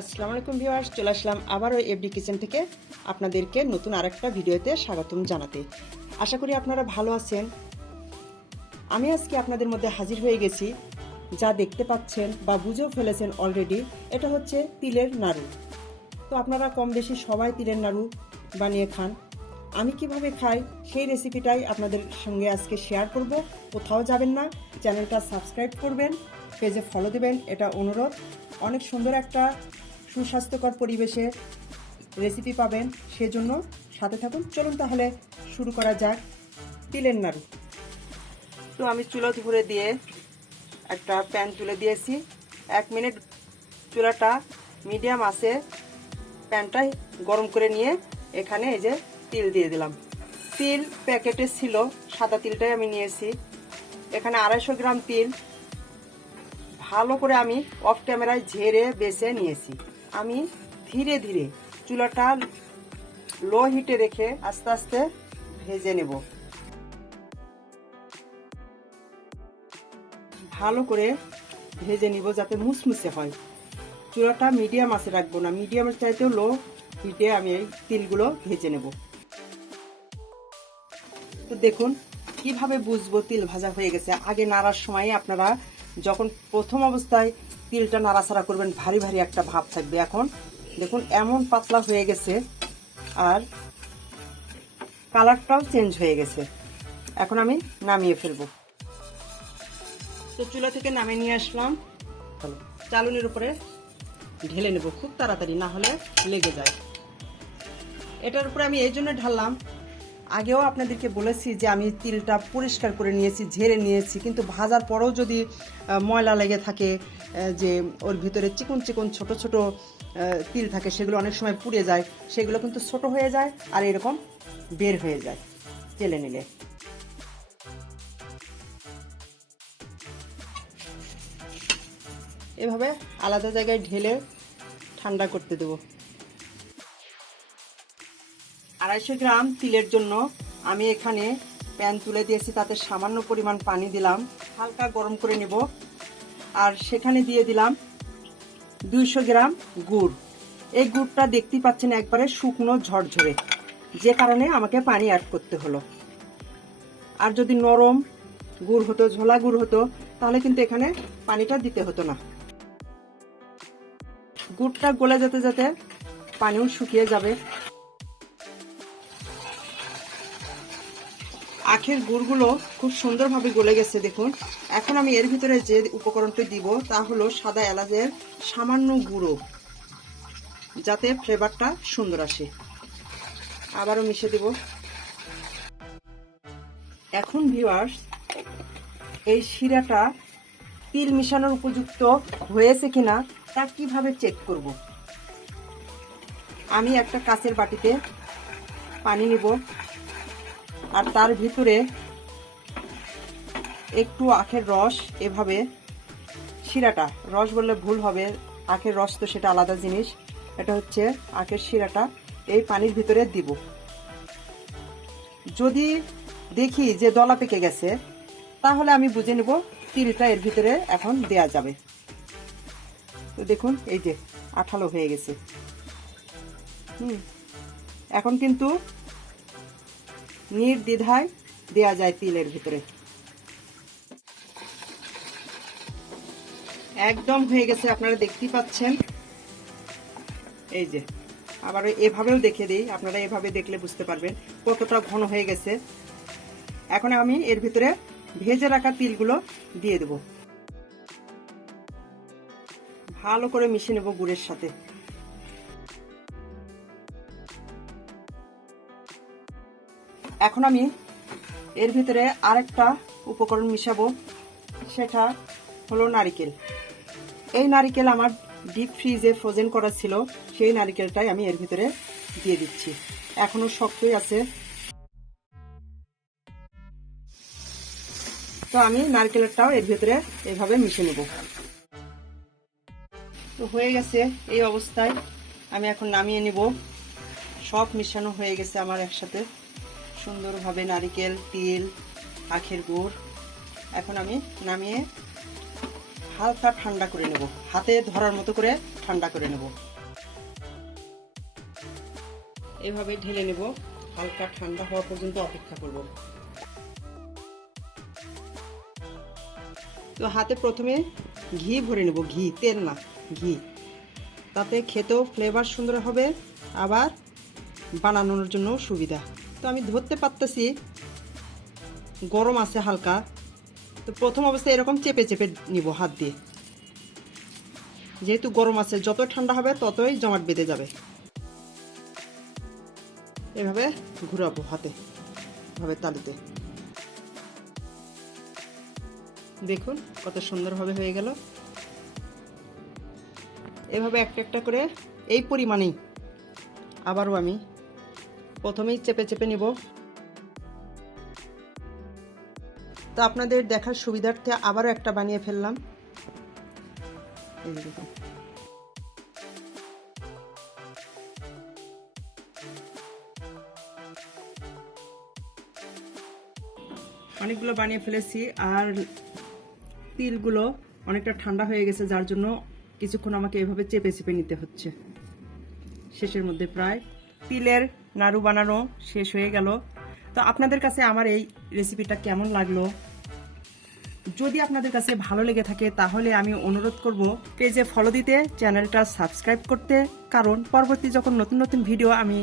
আসসালামু আলাইকুম ভিউয়ার্স, চলে আসলাম আবারও এফডি কিচেন থেকে আপনাদেরকে নতুন আরেকটা ভিডিওতে স্বাগতম জানাতে। আশা করি আপনারা ভালো আছেন। আমি আজকে আপনাদের মধ্যে হাজির হয়ে গেছি। যা দেখতে পাচ্ছেন বা বুঝেও ফেলেছেন অলরেডি, এটা হচ্ছে তিলের নাড়ু। তো আপনারা কম বেশি সবাই তিলের নাড়ু বানিয়ে খান। আমি কিভাবে খাই সেই রেসিপিটাই আপনাদের সঙ্গে আজকে শেয়ার করব। কোথাও যাবেন না, চ্যানেলটা সাবস্ক্রাইব করবেন, পেজে ফলো দেবেন, এটা অনুরোধ। অনেক সুন্দর একটা সুস্বাস্থ্যকর পরিবেশে রেসিপি পাবেন, সেজন্য সাথে থাকুন। চলুন তাহলে শুরু করা যাক তিলের নাড়ু। তো আমি চুলা ধরে দিয়ে একটা প্যান তুলে দিয়েছি। 1 মিনিট চুলাটা মিডিয়াম আছে, প্যানটা গরম করে নিয়ে এখানে এই যে তিল দিয়ে দিলাম। তিল প্যাকেটে ছিল, সাদা তিলটাই আমি নিয়েছি। এখানে 250 গ্রাম তিল ভালো করে আমি অফ ক্যামেরায় ঝেড়ে বেছে নিয়েছি। আমি ধীরে ধীরে চুলাটা লো হিটে রেখে আস্তে আস্তে ভেজে নেব। ভালো করে ভেজে নিব যাতে মুসমুসে হয়। চুলাটা মিডিয়াম আছে রাখবো না, মিডিয়ামের চাইতেও লো হিটে আমি এই তিলগুলো ভেজে নেব। তো দেখুন কিভাবে বুঝবো তিল ভাজা হয়ে গেছে। আগে নাড়ার সময় আপনারা যখন প্রথম অবস্থায় তিলটা নাড়াচাড়া করবেন ভারী ভারী একটা ভাব থাকবে। এখন দেখুন এমন পাতলা হয়ে গেছে আর কালারটাও চেঞ্জ হয়ে গেছে। এখন আমি নামিয়ে ফেলবো। তো চুলা থেকে নামিয়ে নিয়ে আসলাম, চালুনির উপরে ঢেলে নেব খুব তাড়াতাড়ি, না হলে লেগে যায়। এটার উপরে আমি এই জন্য ঢাললাম, আগেও আপনাদেরকে বলেছি যে আমি তিলটা পরিষ্কার করে নিয়েছি, ঝেড়ে নিয়েছি, কিন্তু ভাজার পরেও যদি ময়লা লেগে থাকে, যে ওর ভিতরে চিকন চিকন ছোট ছোট তিল থাকে, সেগুলো অনেক সময় পুড়ে যায়, সেগুলো কিন্তু ছোট হয়ে যায় আর এরকম বের হয়ে যায় তেলে নিলে। এভাবে আলাদা জায়গায় ঢেলে ঠান্ডা করতে দেব। 250 গ্রাম তিলের জন্য আমি এখানে প্যান তুলে দিয়েছি, তাতে সামান্য পরিমাণ পানি দিলাম, হালকা গরম করে নেব। আর সেখানে দিয়ে দিলাম 200 গ্রাম গুড়। এই গুড়টা দেখতেই পাচ্ছেন একবারে শুকনো ঝরঝরে, যে কারণে আমাকে পানি অ্যাড করতে হলো। আর যদি নরম গুড় হতো, ঝোলা গুড় হতো, তাহলে কিন্তু এখানে পানিটা দিতে হতো না। গুড়টা গলে যেতে যেতে পানিও শুকিয়ে যাবে। আখের গুড়গুলো খুব সুন্দরভাবে গলে গেছে দেখুন। এখন আমি এর ভিতরে যে উপকরণটি দিব তা হলো সাদা এলাচের সামান্য গুঁড়ো, যাতে ফ্লেভারটা সুন্দর আসে। আবারও মিশে দেব। এখন ভিউয়ার্স, এই শিরাটা তিল মিশানোর উপযুক্ত হয়েছে কিনা তা কিভাবে চেক করব। আমি একটা কাঁচের বাটিতে পানি নিব, আর তার ভিতরে একটু আখের রস, এভাবে শিরাটা, রস বললে ভুল হবে, আখের রস তো সেটা আলাদা জিনিস, এটা হচ্ছে আখের শিরাটা এই পানির ভিতরে দিব। যদি দেখি যে দলা পেকে গেছে, তাহলে আমি বুঝে নেব তিলটা এর ভিতরে এখন দেয়া যাবে। তো দেখুন এই যে আঠালো হয়ে গেছে। এখন কিন্তু নির্দ্বিধায় দেয়া যায় তিলের ভিতরে। একদম হয়ে গেছে, আপনারা দেখতেই পাচ্ছেন। এই যে আবার এভাবেও দেখে দিই, আপনারা এভাবে দেখলে বুঝতে পারবেন কতটা ঘন হয়ে গেছে। এখন আমি এর ভিতরে ভেজে রাখা তিলগুলো দিয়ে দেব, ভালো করে মিশিয়ে নেব গুড়ের সাথে। এখন আমি এর ভিতরে আরেকটা উপকরণ মিশাবো, সেটা হলো নারিকেল। এই নারিকেল আমার ডিপ ফ্রিজে ফ্রোজেন করা ছিল, সেই নারিকেলটাই আমি এর ভিতরে দিয়ে দিচ্ছি। এখনো শক্তই আছে, তো আমি নারকেলটাও এর ভিতরে এভাবে মিশিয়ে নেব। তো হয়ে গেছে এই অবস্থায়, আমি এখন নামিয়ে নেব। সব মিশানো হয়ে গেছে আমার একসাথে সুন্দরভাবে, নারিকেল, তিল, আখের গুড়। এখন আমি নামিয়ে হালকা ঠান্ডা করে নেব, হাতে ধরার মতো করে ঠান্ডা করে নেব। এভাবে ঢেলে নেব, হালকা ঠান্ডা হওয়া পর্যন্ত অপেক্ষা করব। তো হাতে প্রথমে ঘি ভরে নেব, ঘি, তেল না, ঘি। তাতে খেতেও ফ্লেভার সুন্দর হবে, আবার বানানোর জন্য সুবিধা। তো আমি ধরতে পারতেছি গরম আছে হালকা, তো প্রথম অবস্থায় এরকম চেপে চেপে নিব হাত দিয়ে, যেহেতু গরম আছে, যত ঠান্ডা হবে ততই জমাট বেঁধে যাবে। এভাবে ঘুরাবো হাতে, এভাবে তালুতে। দেখুন কত সুন্দরভাবে হয়ে গেল। এভাবে একটা একটা করে এই পরিমাণেই আবারও আমি প্রথমেই চেপে চেপে নিব। তো আপনাদের দেখার সুবিধার্থে আবারও একটা বানিয়ে ফেললাম। এই দেখুন, অনেকগুলো বানিয়ে ফেলেছি, আর তিলগুলো অনেকটা ঠান্ডা হয়ে গেছে, যার জন্য কিছুক্ষণ আমাকে এভাবে চেপে চেপে নিতে হচ্ছে। শেষের মধ্যে প্রায় তিলের নাড়ু বানানো শেষ হয়ে গেল। তো আপনাদের কাছে আমার এই রেসিপিটা কেমন লাগলো? যদি আপনাদের কাছে ভালো লেগে থাকে তাহলে আমি অনুরোধ করব পেজে ফলো দিতে, চ্যানেলটা সাবস্ক্রাইব করতে, কারণ পরবর্তী যখন নতুন নতুন ভিডিও আমি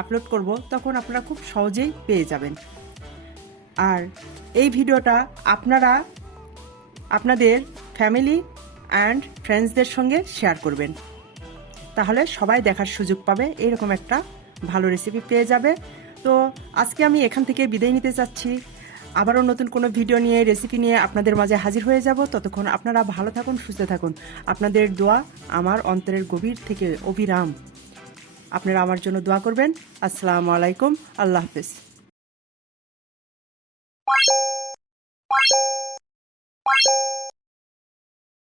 আপলোড করব তখন আপনারা খুব সহজেই পেয়ে যাবেন। আর এই ভিডিওটা আপনারা আপনাদের ফ্যামিলি অ্যান্ড ফ্রেন্ডসদের সঙ্গে শেয়ার করবেন, তাহলে সবাই দেখার সুযোগ পাবে, এইরকম একটা ভালো রেসিপি পেয়ে যাবে। তো আজকে আমি এখান থেকে বিদায় নিতে চাচ্ছি। আবারও নতুন কোনো ভিডিও নিয়ে, রেসিপি নিয়ে আপনাদের মাঝে হাজির হয়ে যাব। ততক্ষণ আপনারা ভালো থাকুন, সুস্থ থাকুন। আপনাদের দোয়া আমার অন্তরের গভীর থেকে অবিরাম। আপনারা আমার জন্য দোয়া করবেন। আসসালামু আলাইকুম, আল্লাহ হাফেজ।